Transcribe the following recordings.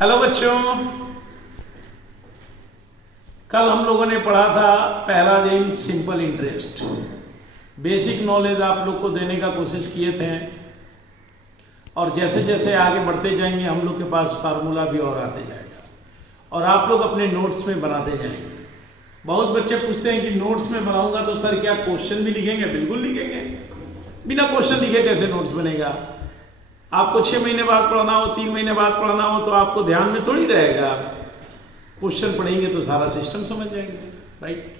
Hello बच्चों, कल हम लोगों ने पढ़ा था पहला दिन सिंपल इंटरेस्ट। बेसिक नॉलेज आप लोग को देने का कोशिश किए थे और जैसे जैसे आगे बढ़ते जाएंगे हम लोग के पास फार्मूला भी और आते जाएगा और आप लोग अपने नोट्स में बनाते जाएंगे। बहुत बच्चे पूछते हैं कि नोट्स में बनाऊंगा तो सर क्या क्वेश्चन भी लिखेंगे? बिल्कुल लिखेंगे। बिना क्वेश्चन लिखे कैसे नोट्स बनेगा? आपको 6 महीने बाद पढ़ना हो, 3 महीने बाद पढ़ना हो तो आपको ध्यान में थोड़ी रहेगा। क्वेश्चन पढ़ेंगे तो सारा सिस्टम समझ जाएंगे, राइट?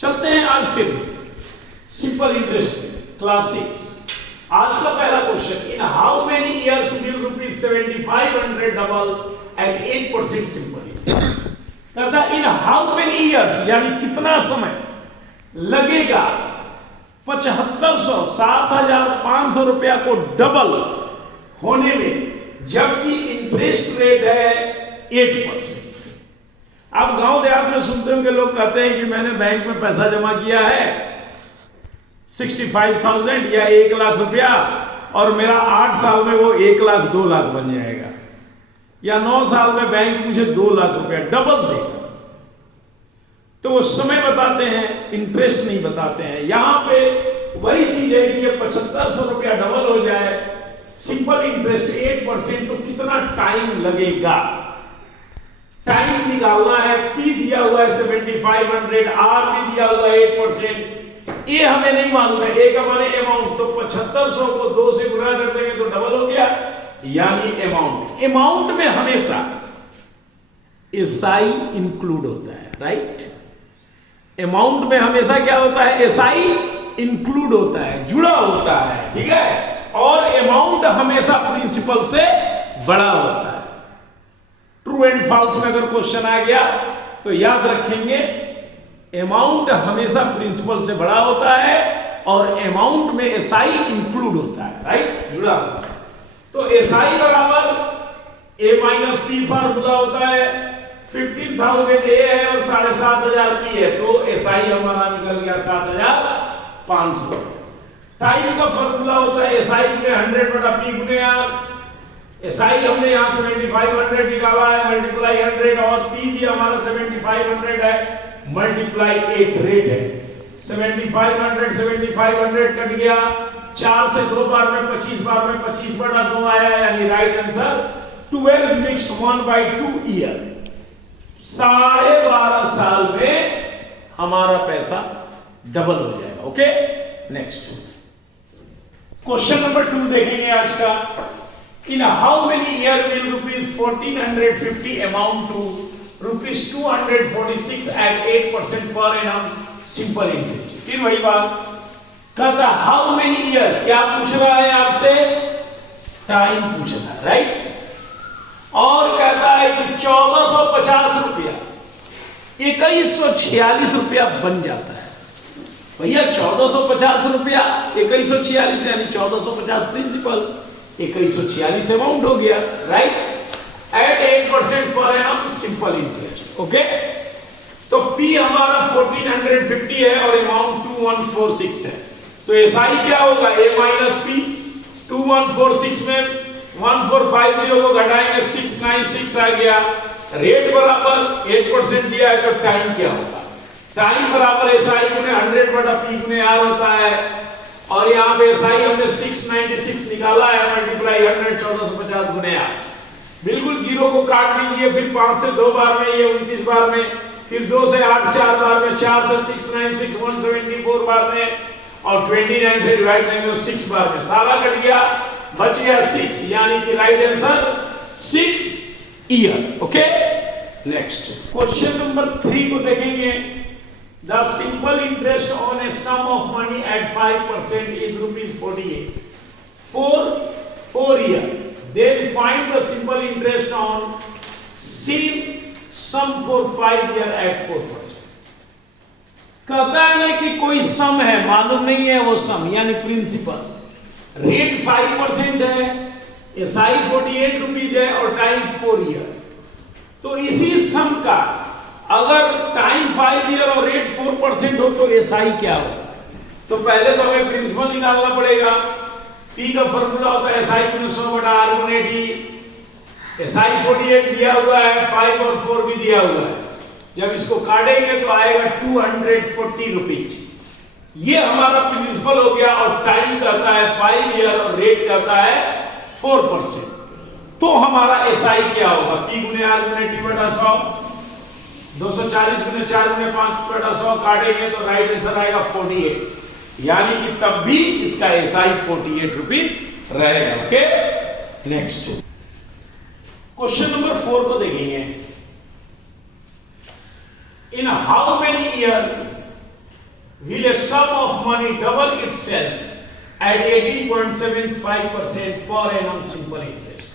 चलते हैं आज फिर सिंपल इंटरेस्ट क्लास 6। आज का पहला question, in how many years will rupees 7500 double at 8% simple interest. कहता इन हाउ मेनी इयर्स यानी कितना समय लगेगा 7500 7500 रुपया को डबल होने में जबकि इंटरेस्ट रेट है 8%। आप गांव देहात में सुनते होंगे लोग कहते हैं कि मैंने बैंक में पैसा जमा किया है 65,000 या 1 लाख रुपया और मेरा 8 साल में वो 1 लाख 2 लाख बन जाएगा, या 9 साल में बैंक मुझे 2 लाख रुपया डबल देगा। तो वो समय बताते हैं, इंटरेस्ट नहीं बताते हैं। यहां पे वही चीज है कि ये 7500 रुपया डबल हो जाए, सिंपल इंटरेस्ट 8%, तो कितना टाइम लगेगा? टाइम निकालना है। पी दिया हुआ है 7500, आर भी दिया हुआ है 8%। ये हमें नहीं मालूम है। एक हमारे अमाउंट, तो 7500 को 2 से गुणा कर देंगे तो डबल हो गया, यानी अमाउंट में हमेशा एसआई इंक्लूड होता है, राइट? अमाउंट में हमेशा क्या होता है? एसआई इंक्लूड होता है, जुड़ा होता है, ठीक है? और अमाउंट हमेशा प्रिंसिपल से बड़ा होता है। ट्रू एंड फॉल्स में अगर क्वेश्चन आ गया तो याद रखेंगे अमाउंट हमेशा प्रिंसिपल से बड़ा होता है और अमाउंट में एसआई इंक्लूड होता है, राइट? जुड़ा होता है। तो एसआई बराबर ए माइनस पी फार्मूला होता है। 15,000 ए है और 7,500 पी है, तो एसआई हमारा निकल गया 7,500। टाइम का फार्मूला होता है एसआई में 100 बटा पी गुने आर। एसआई हमने यहाँ 7500 निकाला है, मल्टीप्लाई 100, और पी भी हमारा 7500 है, मल्टीप्लाई 8 रेट है। 7500 कट गया, 4 से 2 बार में 25 बार में 25 बटा 2 आया, यानी राइट आंसर 12 मिक्स्ड 1/2 ईयर। 12.5 साल में हमारा पैसा डबल हो जाएगा। ओके, नेक्स्ट क्वेश्चन नंबर 2 देखेंगे आज का। In how many year will rupees 1450 amount to rupees 246 at 8% per annum simple interest. फिर वही बात कहता, हाउ मेनी ईयर, क्या पूछ रहा है आपसे? टाइम पूछ रहा है, राइट? और कहता है कि 1450 रुपया 2146 रुपया बन जाता है। भैया 1450 रुपया 2146 यानी 1450 प्रिंसिपल, 2146 अमाउंट हो गया, right? At 8% per annum simple interest. Okay, तो पी हमारा 1450 है और अमाउंट 2146 है, तो एसआई क्या होगा? ए माइनस पी। 2146 में 1450 को घटाएंगे 696 आ गया। रेट बराबर 8% दिया है, तो टाइम क्या होगा? टाइम बराबर एसआई गुने 100 बटा पी गुने आर होता है, और यहाँ पे एसआई हमने 696 निकाला है, मल्टीप्लाई 100 1450 गुने आर। बिल्कुल जीरो को काट लीजिए, फिर 5 से 2 बार में ये 29 बार में, फिर 2 से 8 4 बार में, 4 से 696 174 बार में, और 29 से डिवाइड करेंगे तो 6 बार में। सारा कट गया, बच गया 6, यानी कि right answer 6 year. Okay, next question number 3 को देखेंगे। The simple interest on a sum of money at 5% is rupees 48 for 4 years. Then find the simple interest on same sum for 5 years at 4%. कहता है ना कि कोई सम है, मालूम नहीं है वो सम, यानी प्रिंसिपल। रेट 5% है, एसआई 48 रुपीज है और टाइम 4 ईयर। तो इसी सम का अगर टाइम 5 ईयर और रेट 4% हो तो एसआई क्या होगा? तो पहले तो हमें प्रिंसिपल निकालना पड़ेगा। पी का फॉर्मूला होता है एसआई 100 बटा आर गुने डी। SI 48 दिया हुआ है, 5 और 4 भी दिया हुआ है। जब इसको काटेंगे तो आएगा 240 रुपीज। ये हमारा प्रिंसिपल हो गया और टाइम कहता है 5 ईयर और रेट कहता है 4%। तो हमारा SI क्या होगा? P गुने R गुने T बटा 100, 240 गुने 4 गुने 5 बटा 100 काटेंगे तो राइट आंसर आएगा 48, यानी कि तब भी इसका SI 48 रुपीज रहेगा। ओके, नेक्स्ट क्वेश्चन नंबर 4 को देखेंगे। इन how many year will a sum of money double itself at 18.75% per annum simple interest?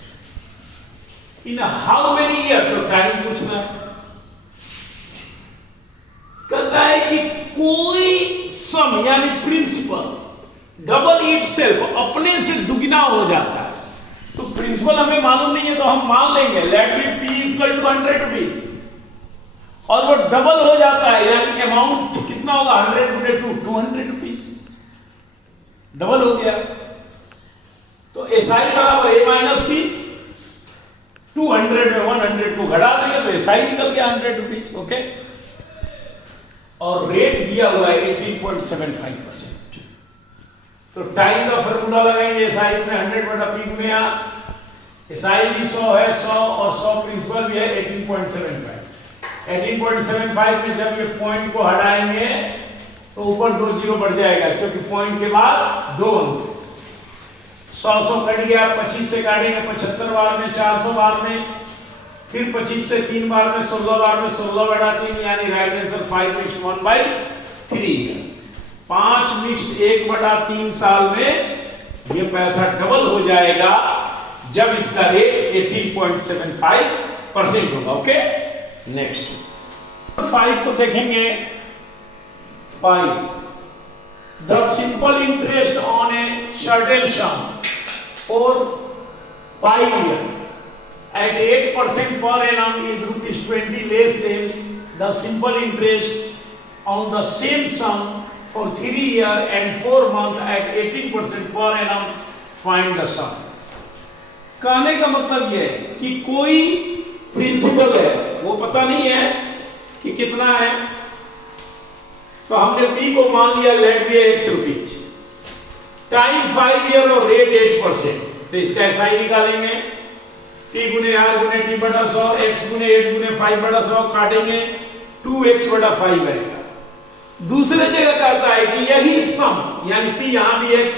In how many years? तो टाइम पूछना कहता है कि कोई सम यानी प्रिंसिपल डबल इटसेल्फ अपने से दुगना हो जाता है। तो प्रिंसिपल हमें मालूम नहीं है तो हम मान लेंगे let be P equal to 100 rupees, और वो डबल हो जाता है यानी अमाउंट कितना होगा? 100 गुने 2, 200 रुपीज डबल हो गया। तो SI बराबर A माइनस P, 200 में 100 को घटा देंगे तो SI निकल गया 100 रुपीज। ओके, और रेट दिया हुआ है 18.75%। तो टाइम का फॉर्मूला लगाएंगे SI में 100 बटा P गुने R। SI भी 100 है, 100 और 100 प्रिंसिपल भी है 18.75। 18.75 में जब ये पॉइंट को हटाएंगे तो ऊपर 2 जीरो बढ़ जाएगा क्योंकि पॉइंट के बाद 2 अंक। 100 कट गया, 25 से काटेंगे 75 बार में, 400 बार में, फिर 25 से 3 बार में, 16 बार में, 16 बटा 3 यानी राइट आंसर 5/1/3। 5 मिक्स 1/3 साल में ये पैसा डबल हो जाएगा जब इसका रेट 18.75% होगा। ओके, नेक्स्ट 5 को देखेंगे। 5 the simple interest on a certain some for 5 years at 8% per annum is ₹20 less than the simple interest on the same sum for 3 years and 4 months at 18% per annum. Find the sum. कहने का मतलब यह है कि कोई principal है, वो पता नहीं है कि कितना है, तो हमने P को मान लिया let be X rupees, time 5 year और रेट 8%। तो इसका SI निकालेंगे, P गुने R गुने T बटा 100, X गुने 8 गुने 5 बटा 100 काटेंगे 2X बटा 5 आएगा। दूसरे जगह कहता है कि यही सम यानी P यहां भी X,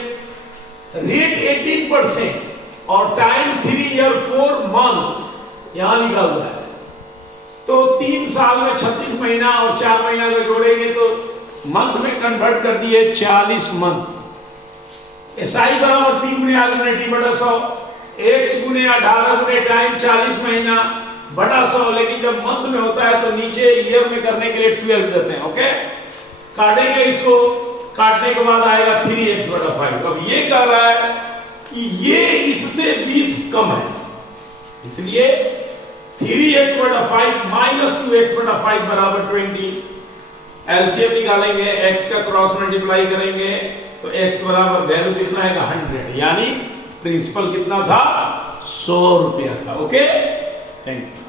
रेट 18% और टाइम 3 ईयर 4 मंथ यहां लिखा हुआ है। तो 3 साल में 36 महीना और 4 महीना को जोड़ेंगे तो मंथ में कन्वर्ट कर दिए 40 मंथ। SI बराबर P गुने R गुने T बटा 100, X गुने 18 गुने टाइम 40 महीना बटा 100, लेकिन जब मंथ में होता है तो नीचे ईयर में करने के लिए 12 देते हैं। ओके, काटेंगे इसको, काटने के बाद आएगा 3x बटा 5। अब ये कह रहा है कि ये इससे 20 कम है, इसलिए 3x बटा 5 माइनस 2x बटा 5 बराबर 20। एलसीएम निकालेंगे, x का क्रॉस मल्टीप्लाई करेंगे तो x बराबर वैल्यू कितना आएगा 100, यानी प्रिंसिपल कितना था? 100 रुपया था। Okay, thank you.